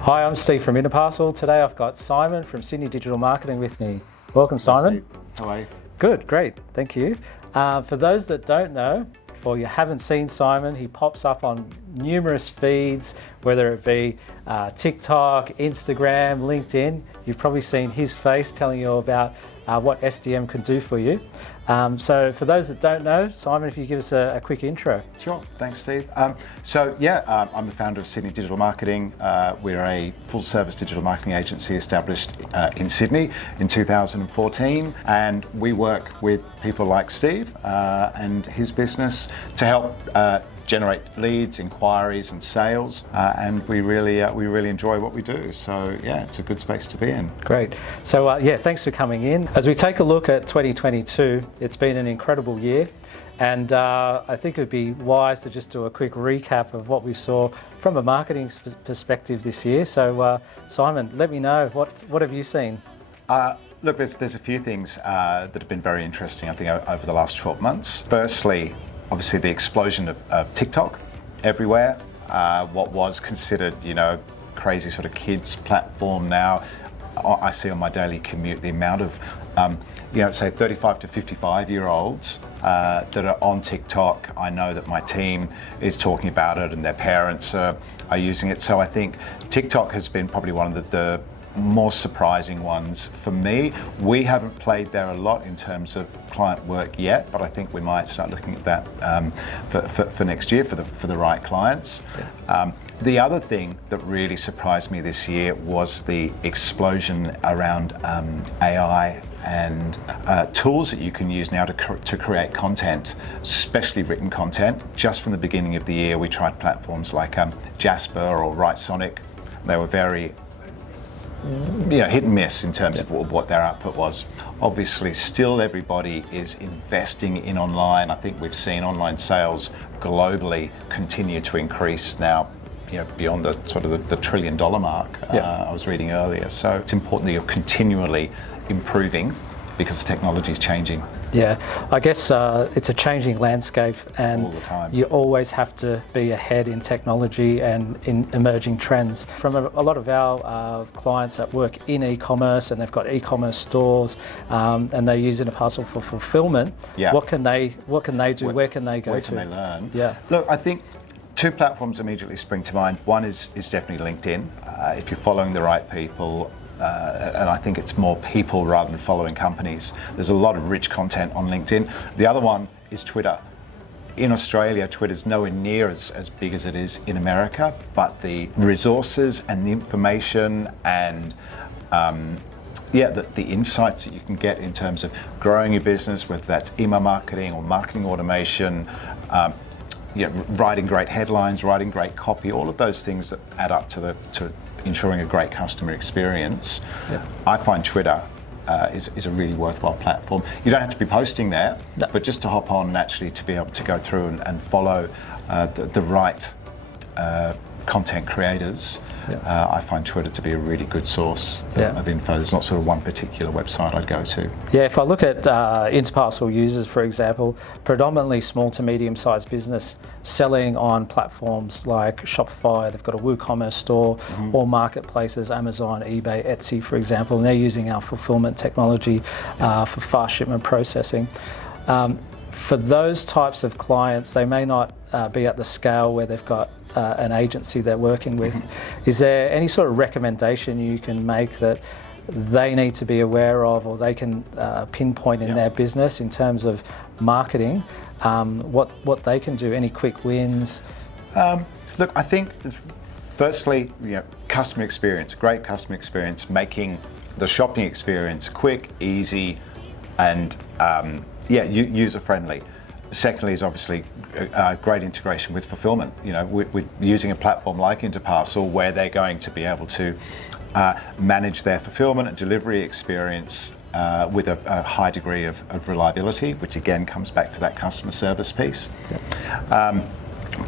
Hi, I'm Steve from Interparcel. Today I've got Simon from Sydney Digital Marketing with me. Welcome, Simon. Steve. How are you? Good, great, thank you. For those that don't know, or you haven't seen Simon, he pops up on numerous feeds, whether it be TikTok, Instagram, LinkedIn. You've probably seen his face telling you about what SDM can do for you. So for those that don't know, Simon, if you give us a quick intro. Sure, thanks Steve. I'm the founder of Sydney Digital Marketing. We're a full-service digital marketing agency established in Sydney in 2014, and we work with people like Steve and his business to help generate leads, inquiries and sales, and we really enjoy what we do. So yeah, it's a good space to be in. Great. So thanks for coming in. As we take a look at 2022, it's been an incredible year, and I think it would be wise to just do a quick recap of what we saw from a marketing perspective this year. So Simon, let me know, what have you seen? Look, there's a few things that have been very interesting, I think, over the last 12 months. Firstly, obviously the explosion of TikTok everywhere. What was considered, crazy sort of kids platform now, I see on my daily commute the amount of, say 35 to 55 year olds that are on TikTok. I know that my team is talking about it and their parents are using it. So I think TikTok has been probably one of the more surprising ones for me. We haven't played there a lot in terms of client work yet, but I think we might start looking at that for next year for the right clients. Yeah. The other thing that really surprised me this year was the explosion around AI and tools that you can use now to create content, especially written content. Just from the beginning of the year, we tried platforms like Jasper or Writesonic. They were very hit and miss in terms of what their output was. Obviously, still everybody is investing in online. I think we've seen online sales globally continue to increase now, beyond the sort of the $1 trillion mark. I was reading earlier. So it's important that you're continually improving because technology is changing. Yeah, I guess it's a changing landscape, and all the time. You always have to be ahead in technology and in emerging trends. From a lot of our clients that work in e-commerce, and they've got e-commerce stores, and they use Interparcel for fulfillment. Yeah. What can they do? Where can they go to? Where can they learn? Yeah. Look, I think two platforms immediately spring to mind. One is definitely LinkedIn. If you're following the right people, and I think it's more people rather than following companies. There's a lot of rich content on LinkedIn. The other one is Twitter. In Australia, Twitter's nowhere near as big as it is in America, but the resources and the information and the insights that you can get in terms of growing your business, whether that's email marketing or marketing automation, writing great headlines, writing great copy, all of those things that add up to ensuring a great customer experience. Yeah. I find Twitter is a really worthwhile platform. You don't have to be posting there, no, but just to hop on and actually to be able to go through and follow the right content creators. Yeah. I find Twitter to be a really good source of info. There's not sort of one particular website I'd go to. Yeah, if I look at Interparcel users, for example, predominantly small to medium-sized business selling on platforms like Shopify. They've got a WooCommerce store, or marketplaces, Amazon, eBay, Etsy, for example, and they're using our fulfillment technology for fast shipment processing. For those types of clients, they may not be at the scale where they've got an agency they're working with. Is there any sort of recommendation you can make that they need to be aware of, or they can pinpoint in their business in terms of marketing, what they can do, any quick wins? Look, I think firstly, customer experience, great customer experience, making the shopping experience quick, easy, and user-friendly. Secondly is obviously great integration with fulfillment. With using a platform like Interparcel, where they're going to be able to manage their fulfillment and delivery experience with a high degree of reliability, which again comes back to that customer service piece. Yeah.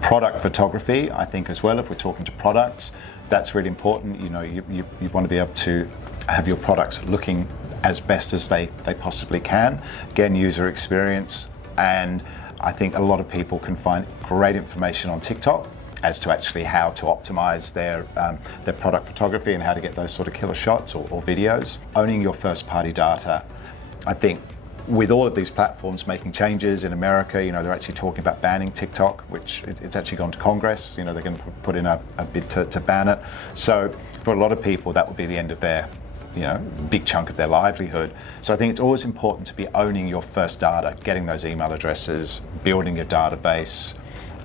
Product photography, I think as well, if we're talking to products, that's really important. You want to be able to have your products looking as best as they possibly can. Again, user experience and I think a lot of people can find great information on TikTok as to actually how to optimize their product photography and how to get those sort of killer shots or videos. Owning your first party data, I think with all of these platforms making changes in America, they're actually talking about banning TikTok, which it's actually gone to Congress. They're going to put in a bid to ban it. So for a lot of people, that will be the end of their big chunk of their livelihood. So I think it's always important to be owning your first data, getting those email addresses, building your database,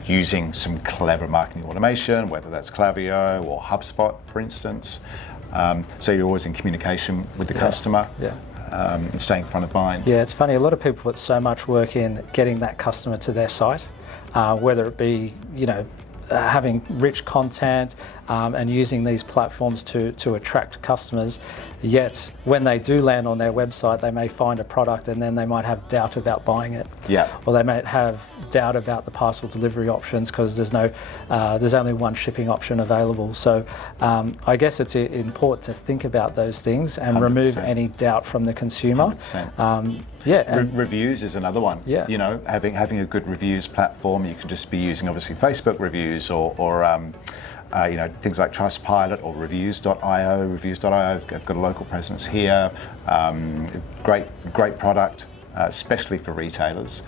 using some clever marketing automation, whether that's Klaviyo or HubSpot, for instance. So you're always in communication with the customer. And staying in front of mind. Yeah, it's funny, a lot of people put so much work in getting that customer to their site, whether it be, having rich content and using these platforms to attract customers, yet when they do land on their website, they may find a product and then they might have doubt about buying it. Or they might have doubt about the parcel delivery options because there's only one shipping option available. So I guess it's important to think about those things and 100%. Remove any doubt from the consumer. 100%. Reviews is another one. Having a good reviews platform, you can just be using obviously Facebook reviews or things like Trustpilot or reviews.io. Reviews.io have got a local presence here. Great product, especially for retailers.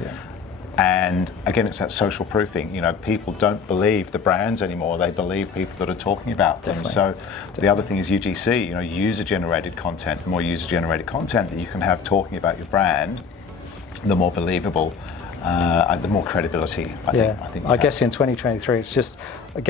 And again, it's that social proofing. People don't believe the brands anymore; they believe people that are talking about them. So the other thing is UGC. User-generated content. The more user-generated content that you can have talking about your brand, the more believable, the more credibility. I guess in 2023, it's just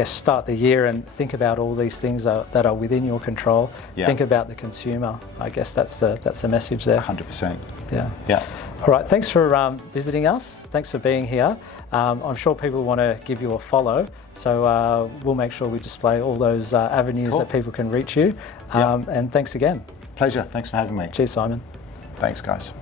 start the year and think about all these things that are within your control. Think about the consumer. I guess that's the message there. 100%. Yeah. All right. Thanks for visiting us. Thanks for being here. I'm sure people want to give you a follow, so we'll make sure we display all those avenues that people can reach you. And thanks again. Pleasure. Thanks for having me. Cheers, Simon. Thanks, guys.